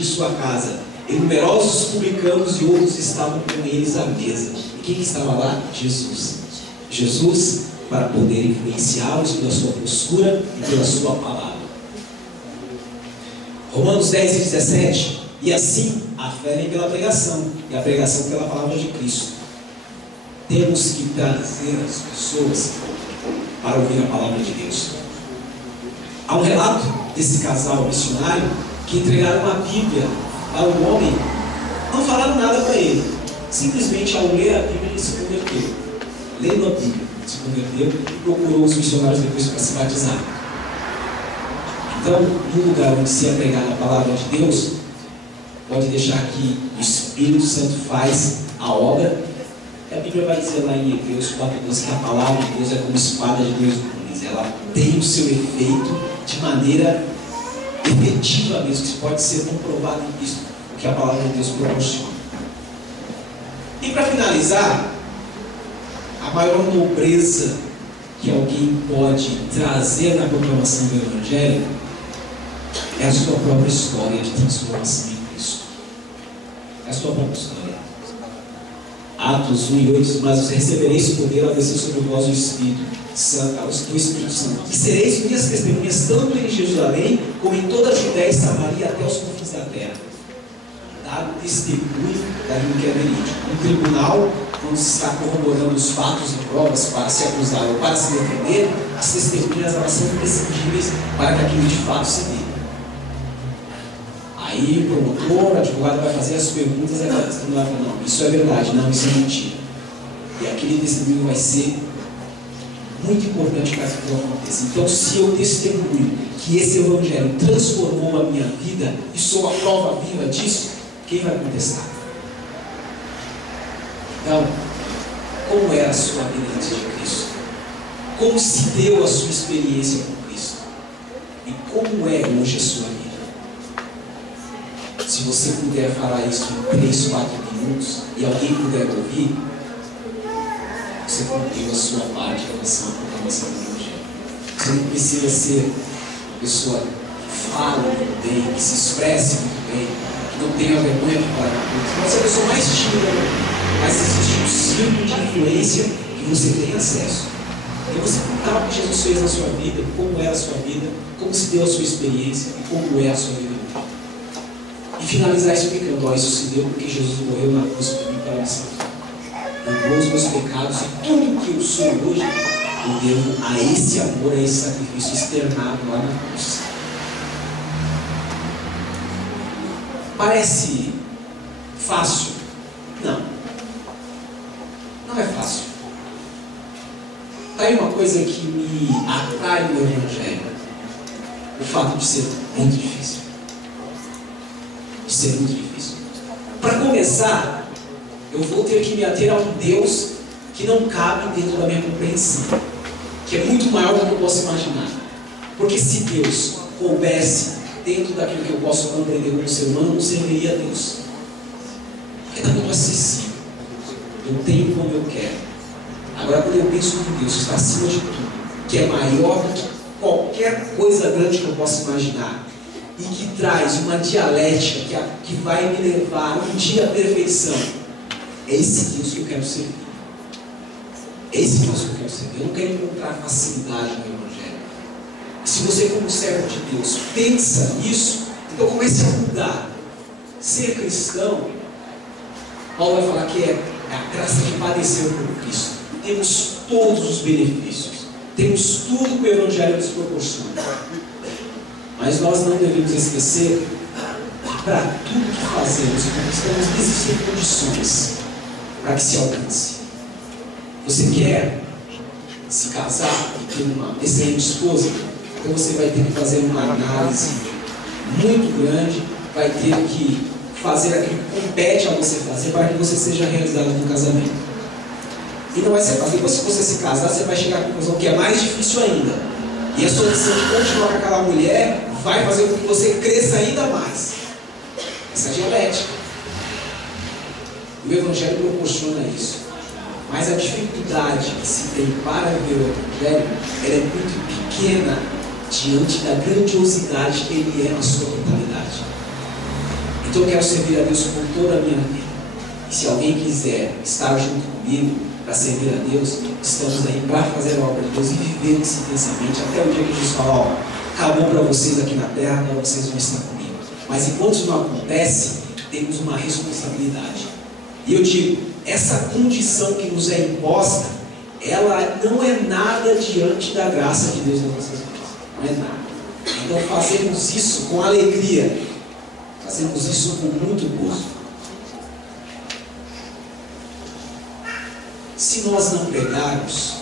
de sua casa, e numerosos publicanos e outros estavam com eles à mesa. E quem estava lá? Jesus. Jesus, para poder influenciá-los pela sua postura e pela sua palavra. Romanos 10 e 17. E assim, a fé vem pela pregação, e a pregação pela palavra de Cristo. Temos que trazer as pessoas para ouvir a palavra de Deus. Há um relato desse casal missionário que entregaram uma Bíblia a um homem, não falaram nada para ele, simplesmente ao ler a Bíblia ele se converteu. Lendo a Bíblia, se converteu e procurou os missionários depois para se batizar. Então, no lugar onde se é pregada a palavra de Deus, pode deixar que o Espírito Santo faz a obra. E a Bíblia vai dizer lá em Hebreus 4:12 que a palavra de Deus é como espada de dois gumes. Ela tem o seu efeito de maneira efetiva mesmo, que pode ser comprovado em Cristo, o que a palavra de Deus proporciona. E para finalizar, a maior nobreza que alguém pode trazer na proclamação do Evangelho é a sua própria história de transformação em Cristo. É a sua própria história. Atos 1 e 8 diz: mas recebereis poder ao descer sobre vós o Espírito Santo, e sereis minhas testemunhas tanto em Jerusalém como em toda a Judéia e Samaria até os confins da terra. Dar testemunho daquilo que é verídico. Um tribunal, quando se está corroborando os fatos e provas para se acusar ou para se defender, as testemunhas elas são imprescindíveis para que aquilo de fato se dê. Aí o promotor, o advogado vai fazer as perguntas, aí a testemunha vai falar: não, isso é verdade, não, isso é mentira. E aquele testemunho vai ser muito importante para que aquilo aconteça. Então, se eu testemunho que esse Evangelho transformou a minha vida e sou a prova viva disso, quem vai contestar? Então, como era a sua vida antes de Cristo? Como se deu a sua experiência com Cristo? E como é hoje a sua vida? Se você puder falar isso em 3, 4 minutos e alguém puder ouvir, você cumpriu a sua parte em relação à proclamação do Evangelho. Você não precisa ser uma pessoa que fale muito bem, que se expresse muito bem, que não tenha vergonha de falar com pode ser a pessoa mais tímida, mas existe um círculo de influência que você tem acesso. E você contar o que Jesus fez na sua vida, como era a sua vida, como se deu a sua experiência e como é a sua vida. E finalizar explicando: ó, isso se deu porque Jesus morreu na cruz por mim para me salvar. Perdoou os meus pecados e tudo que eu sou hoje eu devo a esse amor, a esse sacrifício externado lá na cruz. Parece fácil? Não. Não é fácil. Está aí uma coisa que me atrai no Evangelho: o fato de ser muito difícil. De ser muito difícil. Para começar, eu vou ter que me ater a um Deus que não cabe dentro da minha compreensão, que é muito maior do que eu posso imaginar. Porque se Deus coubesse dentro daquilo que eu posso compreender como ser humano, não serviria a Deus. Porque está muito acessível. Eu tenho como eu quero. Agora, quando eu penso que Deus está acima de tudo, que é maior do que qualquer coisa grande que eu possa imaginar, e que traz uma dialética que vai me levar um dia à perfeição, é esse Deus que eu quero servir. É esse Deus que eu quero servir. Eu não quero encontrar facilidade no Evangelho. E se você, como servo de Deus, pensa nisso, então comece a mudar. Ser cristão, Paulo vai falar que é a graça de padecer por Cristo. Temos todos os benefícios. Temos tudo que o Evangelho nos proporciona. Mas nós não devemos esquecer que para tudo que fazemos e conquistamos existem condições para que se alcance. Você quer se casar e ter uma excelente esposa? Então você vai ter que fazer uma análise muito grande, vai ter que fazer aquilo que compete a você fazer para que você seja realizado no casamento. E não vai ser fácil. Depois, se você se casar, você vai chegar à conclusão que é mais difícil ainda. E a sua decisão de continuar com aquela mulher vai fazer com que você cresça ainda mais. Essa é a dialética. O Evangelho proporciona isso. Mas a dificuldade que se tem para viver o Evangelho, ela é muito pequena diante da grandiosidade que ele é na sua totalidade. Então eu quero servir a Deus com toda a minha vida. E se alguém quiser estar junto comigo para servir a Deus, estamos aí para fazer a obra de Deus e viver isso intensamente até o dia que Jesus fala, ó, acabou para vocês aqui na terra, agora vocês vão estar comigo. Mas enquanto isso não acontece, temos uma responsabilidade. E eu digo, essa condição que nos é imposta, ela não é nada diante da graça de Deus nas nossas vidas. Não é nada. Então fazemos isso com alegria. Fazemos isso com muito gosto. Se nós não pregarmos,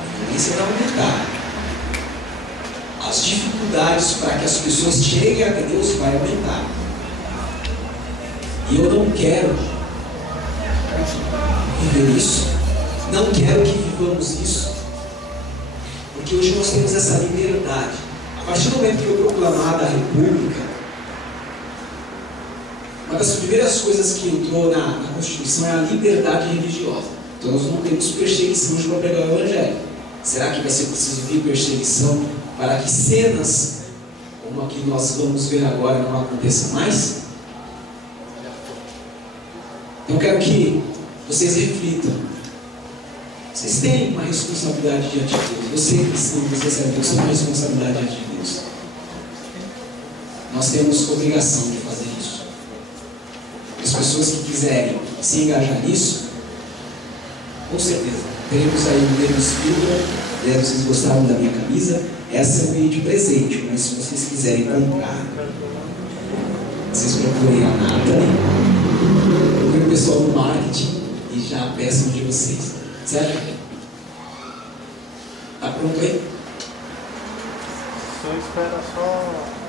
a violência vai aumentar. As dificuldades para que as pessoas cheguem a Deus vai aumentar. E eu não quero viver isso. Não quero que vivamos isso. Porque hoje nós temos essa liberdade. A partir do momento que foi proclamada a República, uma das primeiras coisas que entrou na Constituição é a liberdade religiosa. Então nós não temos perseguição para pregar o Evangelho. Será que vai ser preciso vir perseguição para que cenas como a que nós vamos ver agora não aconteçam mais? Eu quero que vocês reflitam. Vocês têm uma responsabilidade diante de Deus. Você, cristão, você serve Deus, tem uma responsabilidade diante de Deus. Nós temos obrigação de fazer isso. As pessoas que quiserem se engajar nisso, com certeza, teremos aí um dedo fibra. Vocês gostaram da minha camisa? Essa eu ganhei de presente, mas se vocês quiserem comprar, vocês procurem a Nathalie, procurem o pessoal do marketing e já peçam de vocês. Certo? Tá pronto aí? Só espera só.